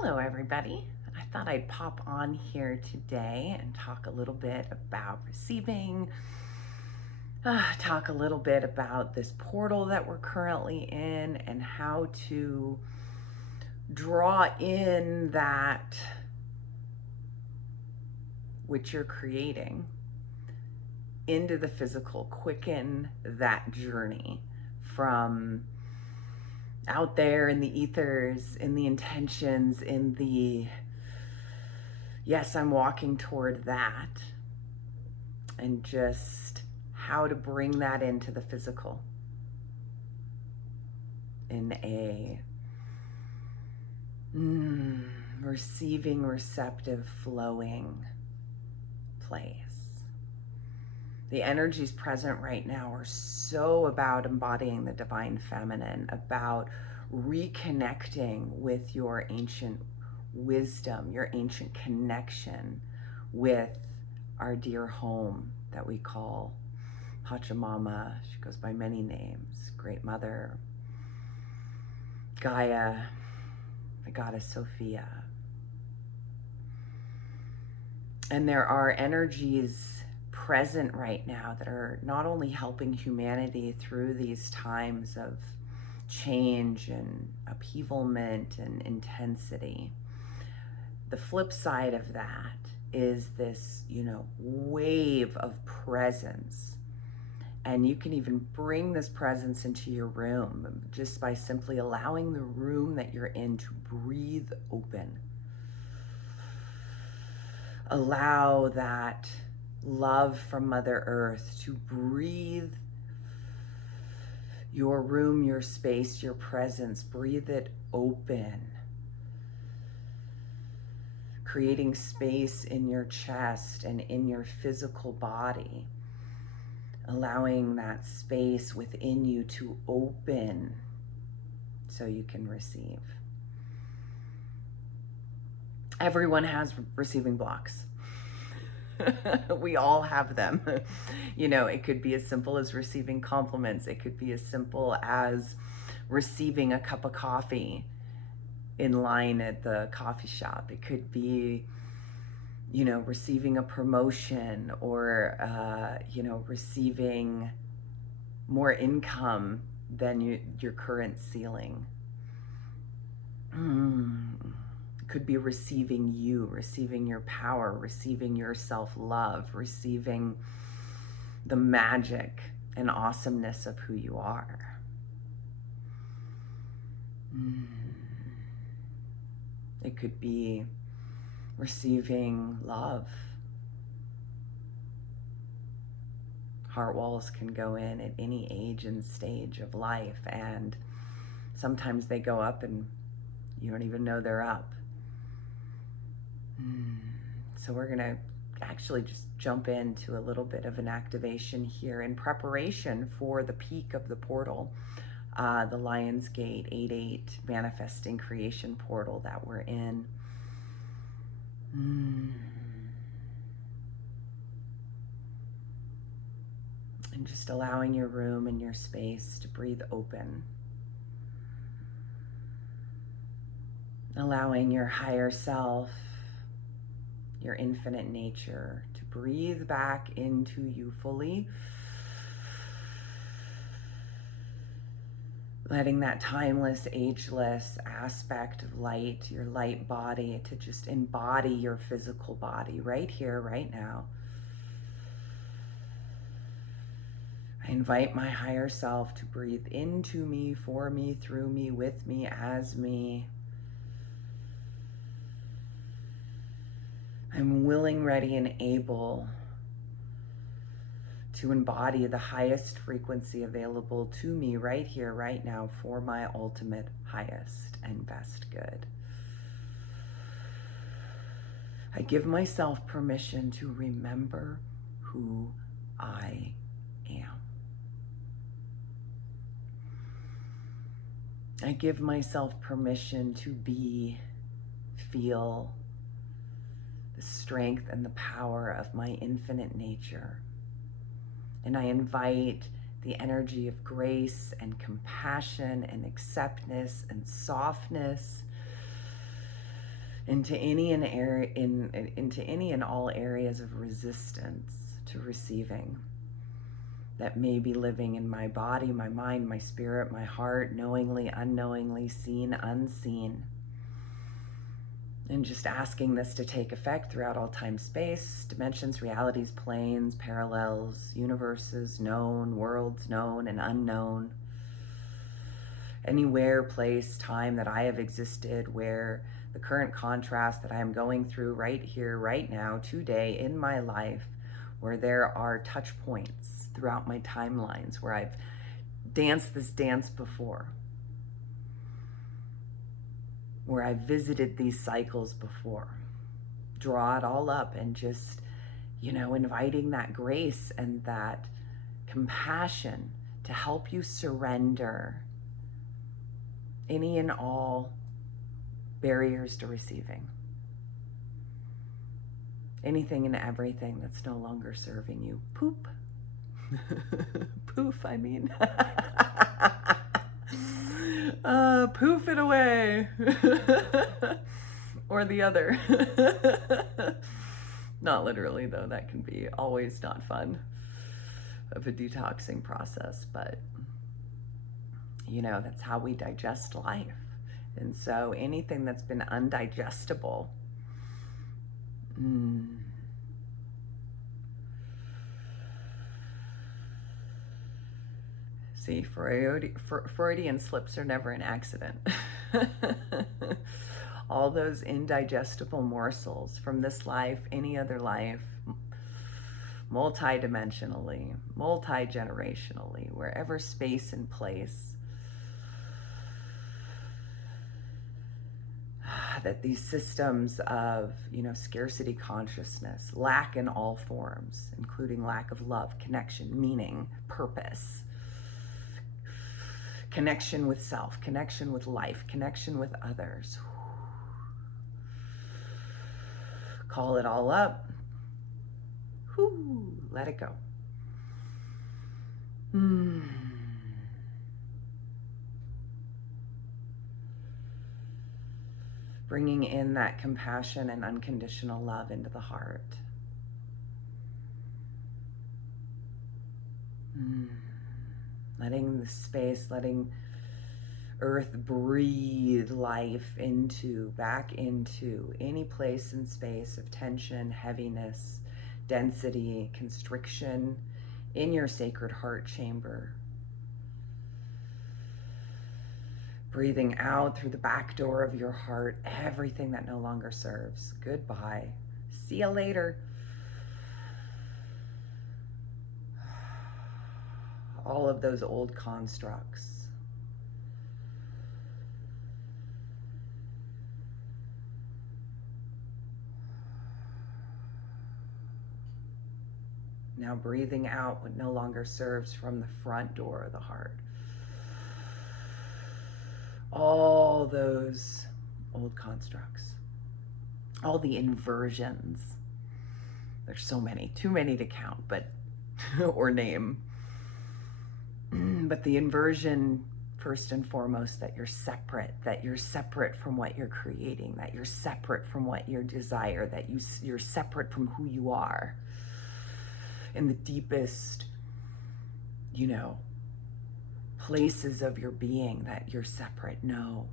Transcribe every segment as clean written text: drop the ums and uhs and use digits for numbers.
Hello, everybody. I thought I'd pop on here today and talk a little bit about receiving, talk a little bit about this portal that we're currently in and how to draw in that which you're creating into the physical, quicken that journey from out there in the ethers, in the intentions, in the yes, I'm walking toward that, and just how to bring that into the physical in a receiving, receptive, flowing place. The energies present right now are so about embodying the divine feminine, about reconnecting with your ancient wisdom, your ancient connection with our dear home that we call Pachamama. She goes by many names: Great Mother, Gaia, the goddess Sophia. And there are energies present right now that are not only helping humanity through these times of change and upheavalment and intensity. The flip side of that is this, wave of presence. And you can even bring this presence into your room just by simply allowing the room that you're in to breathe open. Allow that love from Mother Earth to breathe your room, your space, your presence. Breathe it open. Creating space in your chest and in your physical body. Allowing that space within you to open so you can receive. Everyone has receiving blocks. We all have them. It could be as simple as receiving compliments. It could be as simple as receiving a cup of coffee in line at the coffee shop. It could be, receiving a promotion or, receiving more income than your current ceiling. Could be receiving you, receiving your power, receiving your self-love, receiving the magic and awesomeness of who you are. It could be receiving love. Heart walls can go in at any age and stage of life, and sometimes they go up and you don't even know they're up. So we're going to actually just jump into a little bit of an activation here in preparation for the peak of the portal, the Lionsgate 8-8 manifesting creation portal that we're in. And just allowing your room and your space to breathe open. Allowing your higher self, your infinite nature, to breathe back into you fully. Letting that timeless, ageless aspect of light, your light body, to just embody your physical body right here, right now. I invite my higher self to breathe into me, for me, through me, with me, as me. I'm willing, ready, and able to embody the highest frequency available to me right here, right now, for my ultimate, highest, and best good. I give myself permission to remember who I am. I give myself permission to be, feel the strength and the power of my infinite nature. And I invite the energy of grace and compassion and acceptance and softness into into any and all areas of resistance to receiving that may be living in my body, my mind, my spirit, my heart, knowingly, unknowingly, seen, unseen. And just asking this to take effect throughout all time, space, dimensions, realities, planes, parallels, universes, known, worlds known and unknown. Anywhere, place, time that I have existed, where the current contrast that I am going through right here, right now, today in my life, where there are touch points throughout my timelines, where I've danced this dance before, where I've visited these cycles before. Draw it all up and just, inviting that grace and that compassion to help you surrender any and all barriers to receiving. Anything and everything that's no longer serving you. Poop. Poof, I mean. Poof it away. Or the other. Not literally, though. That can be always not fun of a detoxing process, but that's how we digest life. And so anything that's been undigestible, see, Freudian slips are never an accident. All those indigestible morsels from this life, any other life, multi-dimensionally, multi-generationally, wherever space and place, that these systems of, scarcity consciousness, lack in all forms, including lack of love, connection, meaning, purpose, connection with self, connection with life, connection with others. Call it all up. Let it go. Bringing in that compassion and unconditional love into the heart. Letting the space, letting earth breathe life back into any place and space of tension, heaviness, density, constriction in your sacred heart chamber. Breathing out through the back door of your heart, everything that no longer serves. Goodbye. See you later. All of those old constructs. Now breathing out what no longer serves from the front door of the heart. All those old constructs, all the inversions. There's so many, too many to count, but or name. But the inversion, first and foremost, that you're separate from what you're creating, that you're separate from what you desire, that you're separate from who you are in the deepest, places of your being, that you're separate. No.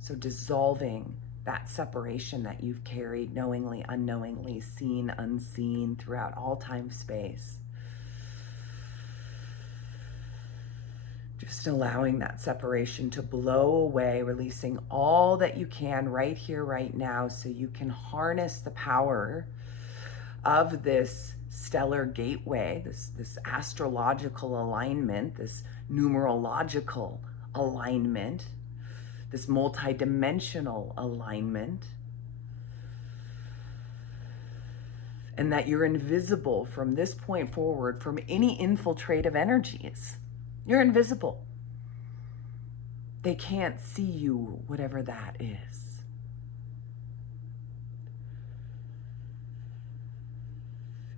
So dissolving that separation that you've carried knowingly, unknowingly, seen, unseen throughout all time, space. Just allowing that separation to blow away, releasing all that you can right here, right now, so you can harness the power of this stellar gateway, this astrological alignment, this numerological alignment, this multidimensional alignment, and that you're invisible from this point forward from any infiltrative energies. You're invisible. They can't see you, whatever that is.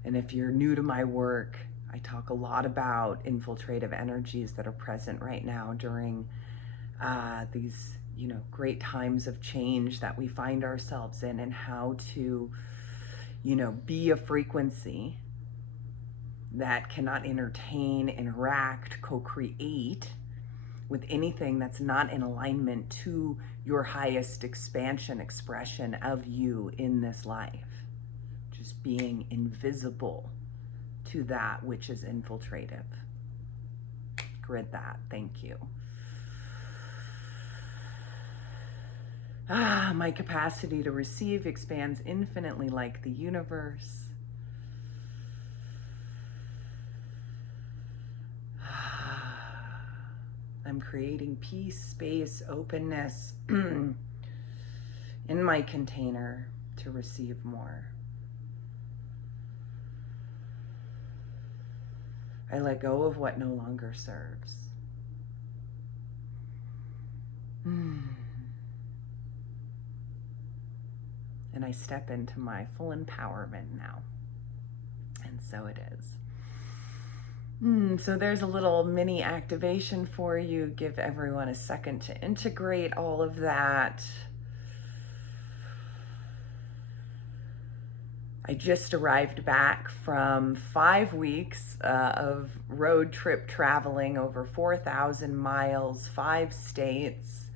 And if you're new to my work, I talk a lot about infiltrative energies that are present right now during these, great times of change that we find ourselves in, and how to, be a frequency that cannot entertain, interact, co-create with anything that's not in alignment to your highest expansion, expression of you in this life. Just being invisible to that which is infiltrative. Grid that. Thank you. My capacity to receive expands infinitely like the universe. I'm creating peace, space, openness in my container to receive more. I let go of what no longer serves. And I step into my full empowerment now. And so it is. So there's a little mini activation for you. Give everyone a second to integrate all of that. I just arrived back from 5 weeks of road trip traveling over 4,000 miles, 5 states,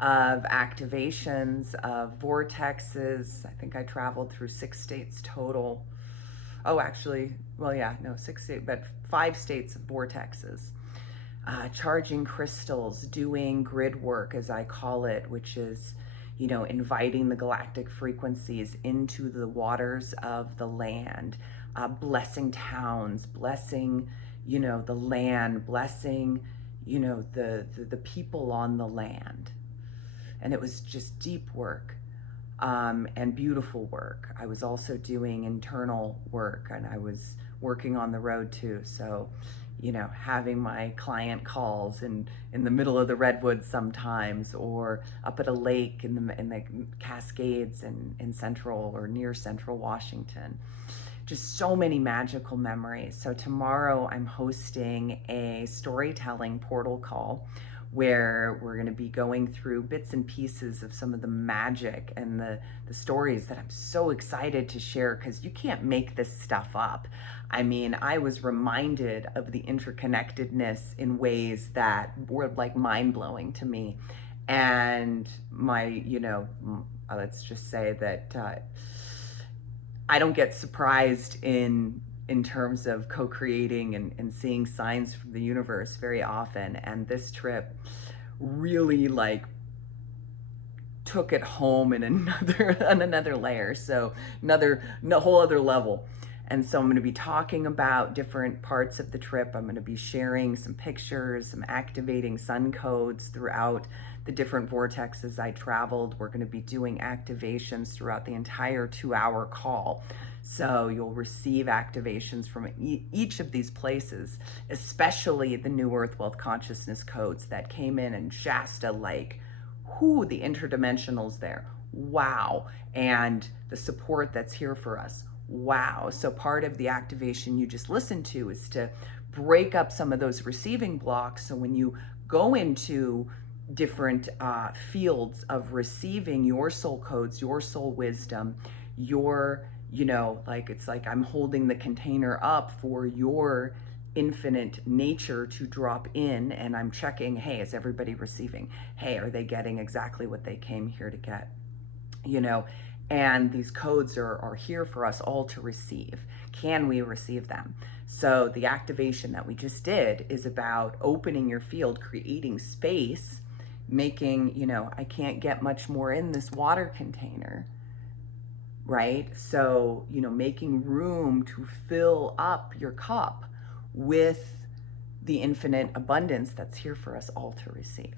of activations, of vortexes. I think I traveled through 6 states total. Oh, actually, well, yeah, no, 6 states, but 5 states of vortexes. Charging crystals, doing grid work, as I call it, which is, inviting the galactic frequencies into the waters of the land, blessing towns, blessing, the land, blessing, the people on the land. And it was just deep work. And beautiful work. I was also doing internal work, and I was working on the road too. So, having my client calls in the middle of the redwoods sometimes, or up at a lake in the Cascades in central or near central Washington. Just so many magical memories. So tomorrow I'm hosting a storytelling portal call, where we're going to be going through bits and pieces of some of the magic and the stories that I'm so excited to share, because you can't make this stuff up. I mean, I was reminded of the interconnectedness in ways that were like mind-blowing to me. And my, let's just say that I don't get surprised in terms of co-creating and seeing signs from the universe very often. And this trip really took it home in another layer. So a whole other level. And so I'm going to be talking about different parts of the trip. I'm going to be sharing some pictures, some activating sun codes throughout the different vortexes I traveled. We're going to be doing activations throughout the entire 2-hour call. So you'll receive activations from each of these places, especially the New Earth Wealth Consciousness codes that came in Shasta, the interdimensionals there. Wow. And the support that's here for us. Wow. So part of the activation you just listened to is to break up some of those receiving blocks. So when you go into different fields of receiving your soul codes, your soul wisdom, your it's like I'm holding the container up for your infinite nature to drop in, and I'm checking, hey, is everybody receiving? Hey, are they getting exactly what they came here to get? And these codes are here for us all to receive. Can we receive them? So the activation that we just did is about opening your field, creating space, making, I can't get much more in this water container. Right? So, making room to fill up your cup with the infinite abundance that's here for us all to receive.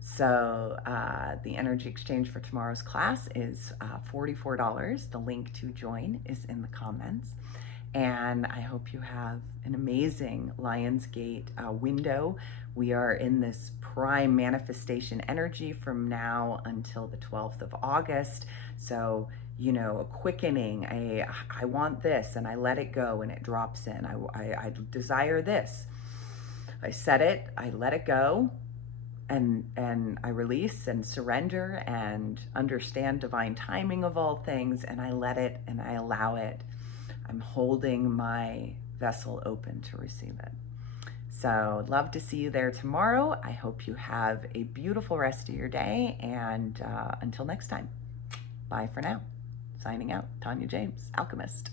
So the energy exchange for tomorrow's class is $44. The link to join is in the comments. And I hope you have an amazing Lionsgate window. We are in this prime manifestation energy from now until the 12th of August. So, a quickening, I want this, and I let it go and it drops in. I desire this. I set it, I let it go, and I release and surrender and understand divine timing of all things, and I let it and I allow it. I'm holding my vessel open to receive it. So love to see you there tomorrow. I hope you have a beautiful rest of your day, and until next time, bye for now. Signing out, Tanja James, Alchemist.